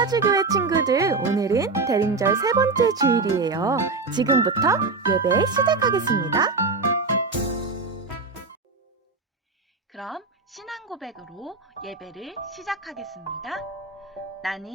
소라주교회 친구들, 오늘은 대림절 세 번째 주일이에요. 지금부터 예배 시작하겠습니다. 그럼 신앙 고백으로 예배를 시작하겠습니다. 나는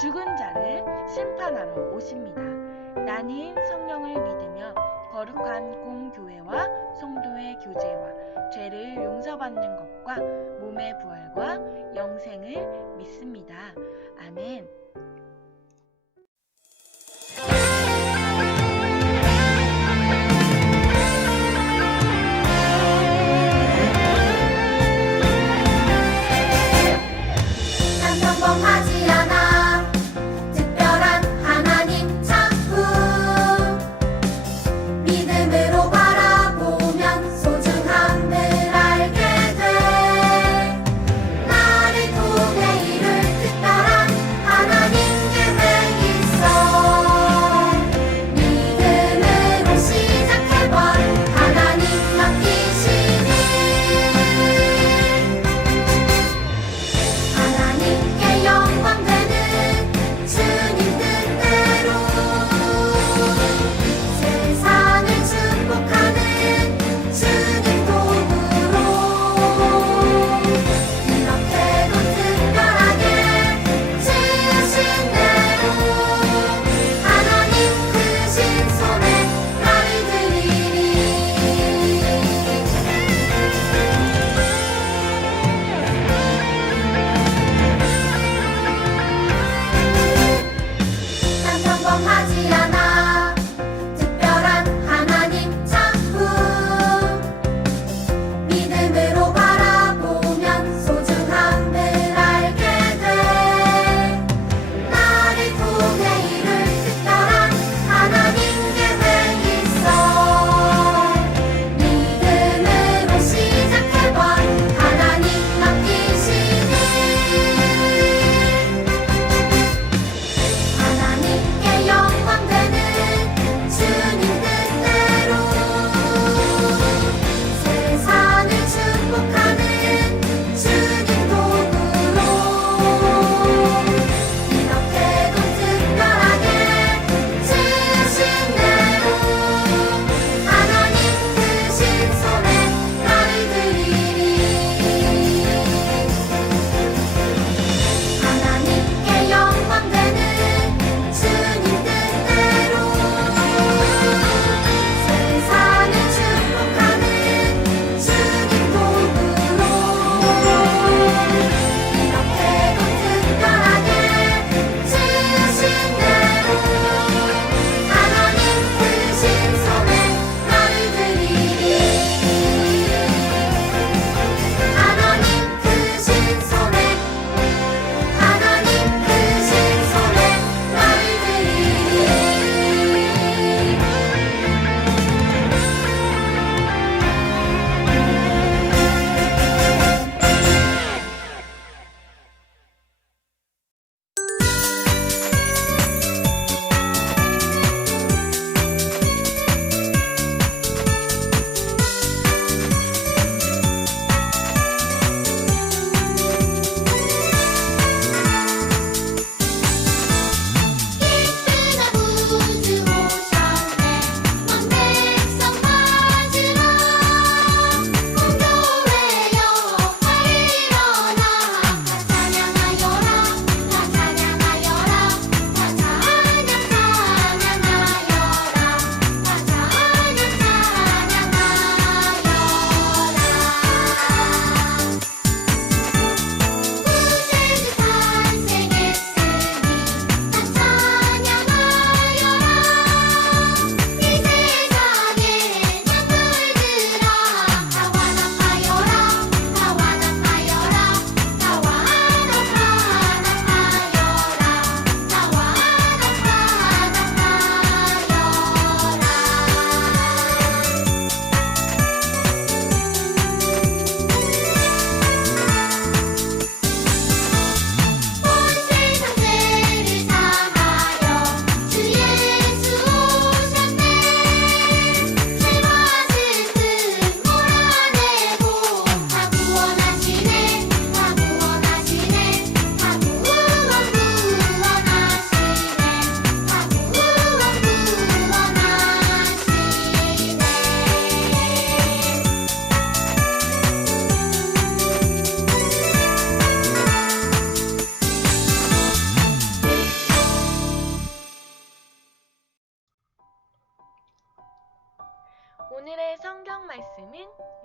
죽은 자를 심판하러 오십니다. 나는 성령을 믿으며 거룩한 공교회와 성도의 교제와 죄를 용서받는 것과 몸의 부활과 영생을 믿습니다. 아멘.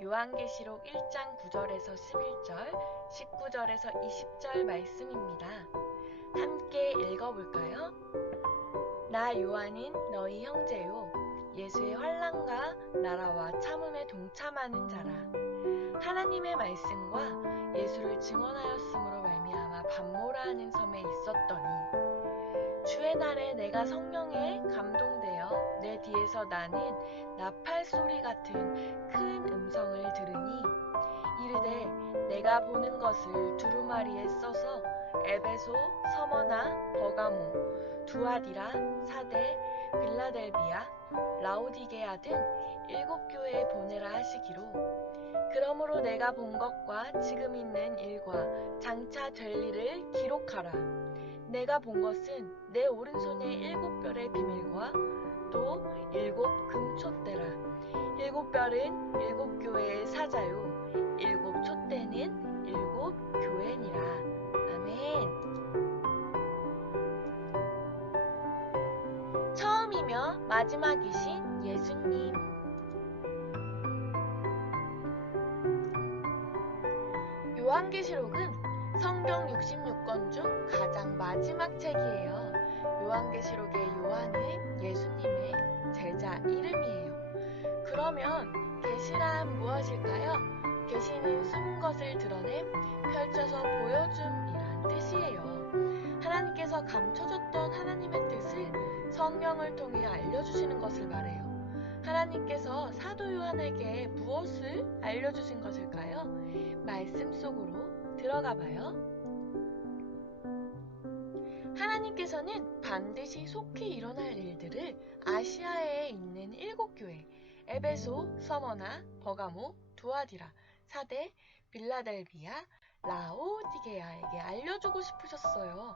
요한계시록 1장 9절에서 11절, 19절에서 20절 말씀입니다. 함께 읽어볼까요? 나 요한은 너희 형제요 예수의 환란과 나라와 참음에 동참하는 자라 하나님의 말씀과 예수를 증언하였으므로 말미암아 반모라 하는 섬에 있었더니 주의 날에 내가 성령에 감동되어 내 뒤에서 나는 나팔 소리 같은 큰 음성을 들으니 이르되 내가 보는 것을 두루마리에 써서 에베소, 서머나, 버가모, 두아디라, 사대, 빌라델비아, 라오디게아 등 일곱 교회에 보내라 하시기로 그러므로 내가 본 것과 지금 있는 일과 장차 될 일을 기록하라. 내가 본 것은 내 오른손의 일곱 별의 비밀과 또 일곱 금촛대라. 일곱 별은 일곱 교회의 사자요. 일곱 촛대는 일곱 교회니라. 아멘. 처음이며 마지막이신 예수님. 요한계시록은 성경 66권 중 가장 마지막 책이에요. 요한계시록의 요한은 예수님의 제자 이름이에요. 그러면 계시란 무엇일까요? 계시는 숨은 것을 드러내 펼쳐서 보여줌이란 뜻이에요. 하나님께서 감춰줬던 하나님의 뜻을 성령을 통해 알려주시는 것을 말해요. 하나님께서 사도 요한에게 무엇을 알려주신 것일까요? 말씀 속으로 들어가 봐요. 하나님께서는 반드시 속히 일어날 일들을 아시아에 있는 일곱 교회, 에베소, 서머나, 버가모, 두아디라, 사대, 빌라델비아, 라오디게아에게 알려주고 싶으셨어요.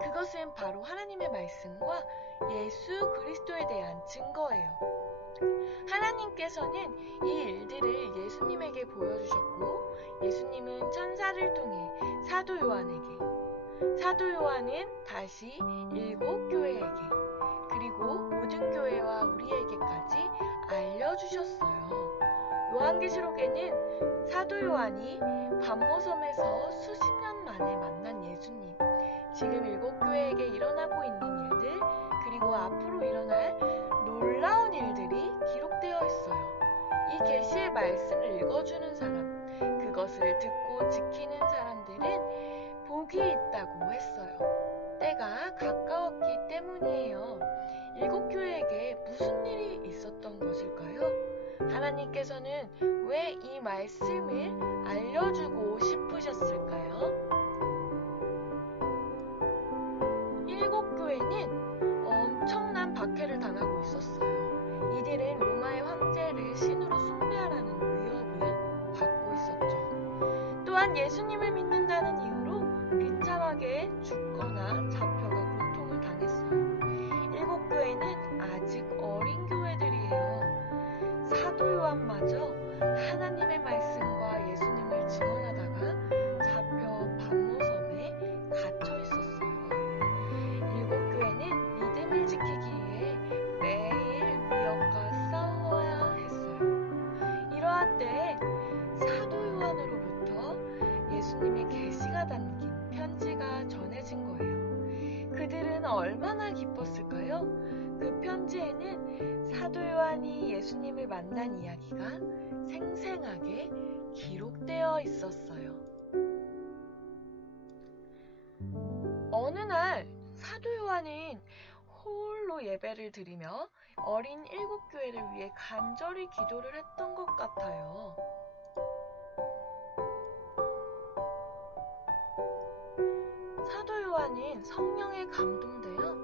그것은 바로 하나님의 말씀과 예수 그리스도에 대한 증거예요. 하나님께서는 이 일들을 예수님에게 보여주셨고, 예수님은 천사를 통해 사도 요한에게, 사도 요한은 다시 일곱 교회에게, 그리고 모든 교회와 우리에게까지 알려주셨어요. 요한계시록에는 사도 요한이 반모섬에서 수십 년 만에 만난 예수님, 지금 일곱 교회에게 일어나고 있는 일들, 그리고 앞으로 일어날 놀라운 일들이 기록되어 있어요. 이 계시의 말씀을 읽어주는 사람, 그것을 듣고 지키는 사람들은 복이 있다고 했어요. 때가 가까웠기 때문이에요. 일곱 교회에게 무슨 일이 있었던 것일까요? 하나님께서는 왜 이 말씀을 알려주고 싶으셨을까요? 일곱 교회는 엄청난 박해를 당하고 있었어요. 이들은 로마의 황제를 신으로 숭배하라는 위협을 받고 있었죠. 또한 예수님을 믿는다는 만난 이야기가 생생하게 기록되어 있었어요. 어느 날 사도 요한은 홀로 예배를 드리며 어린 일곱 교회를 위해 간절히 기도를 했던 것 같아요. 사도 요한은 성령에 감동되어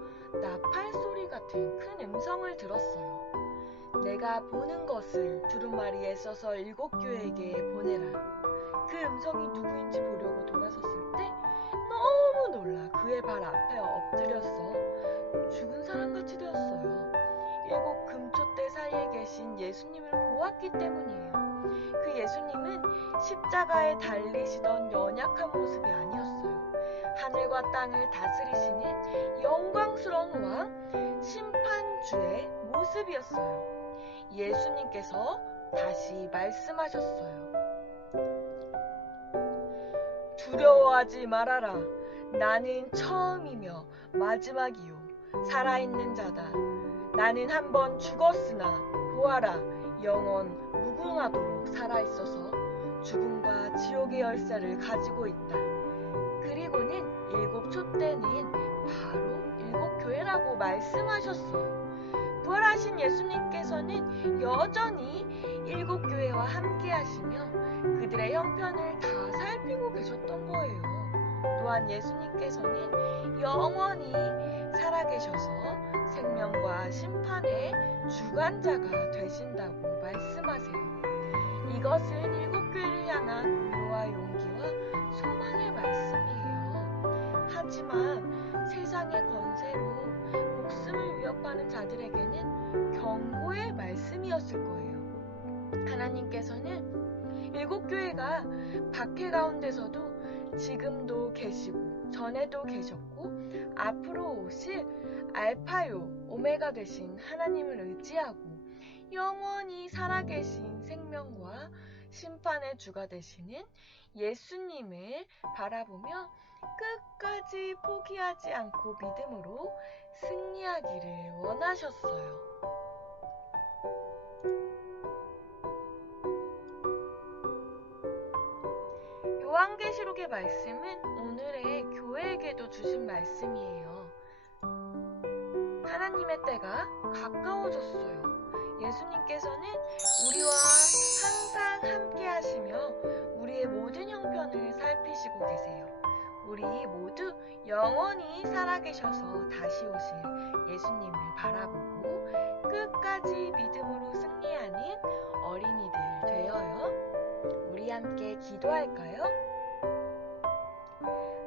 나팔 소리 같은 큰 음성을 들었어요. 내가 보는 것을 두루마리에 써서 일곱 교회에게 보내라. 그 음성이 누구인지 보려고 돌아섰을 때 너무 놀라 그의 발 앞에 엎드렸어 죽은 사람같이 되었어요. 일곱 금초대 사이에 계신 예수님을 보았기 때문이에요. 그 예수님은 십자가에 달리시던 연약한 모습이 아니었어요. 하늘과 땅을 다스리시는 영광스러운 왕, 심판주의 모습이었어요. 예수님께서 다시 말씀하셨어요. 두려워하지 말아라. 나는 처음이며 마지막이요. 살아있는 자다. 나는 한 번 죽었으나 보아라. 영원 무궁하도록 살아있어서 죽음과 지옥의 열쇠를 가지고 있다. 그리고는 일곱 촛대는 바로 일곱 교회라고 말씀하셨어요. 부활하신 예수님 께서는 여전히 일곱 교회와 함께 하시며 그들의 형편을 다 살피고 계셨던 거예요. 또한 예수님께서는 영원히 살아계셔서 생명과 심판의 주관자가 되신다고 말씀하세요. 이것은 일곱 교회를 향한 위로와 용기와 소망의 말씀이에요. 하지만 세상의 권세로 목숨을 위협하는 자들에게는 경고의 말씀이었을 거예요. 하나님께서는 일곱 교회가 박해 가운데서도 지금도 계시고 전에도 계셨고 앞으로 오실 알파요 오메가 되신 하나님을 의지하고 영원히 살아계신 생명과 심판의 주가 되시는 예수님을 바라보며 끝까지 포기하지 않고 믿음으로 승리하기를 원하셨어요. 요한계시록의 말씀은 오늘의 교회에게도 주신 말씀이에요. 하나님의 때가 가까워졌어요. 예수님께서는 우리와 항상 함께 하시며 우리의 모든 형편을 살피시고 계세요. 우리 모두 영원히 살아계셔서 다시 오실 예수님을 바라보고 끝까지 믿음으로 승리하는 어린이들 되어요. 우리 함께 기도할까요?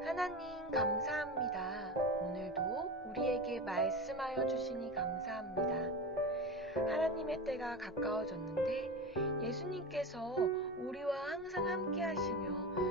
하나님 감사합니다. 오늘도 우리에게 말씀하여 주시니 감사합니다. 하나님의 때가 가까워졌는데 예수님께서 우리와 항상 함께 하시며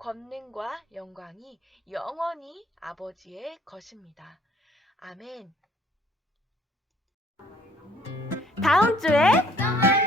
권능과 영광이 영원히 아버지의 것입니다. 아멘. 다음 주에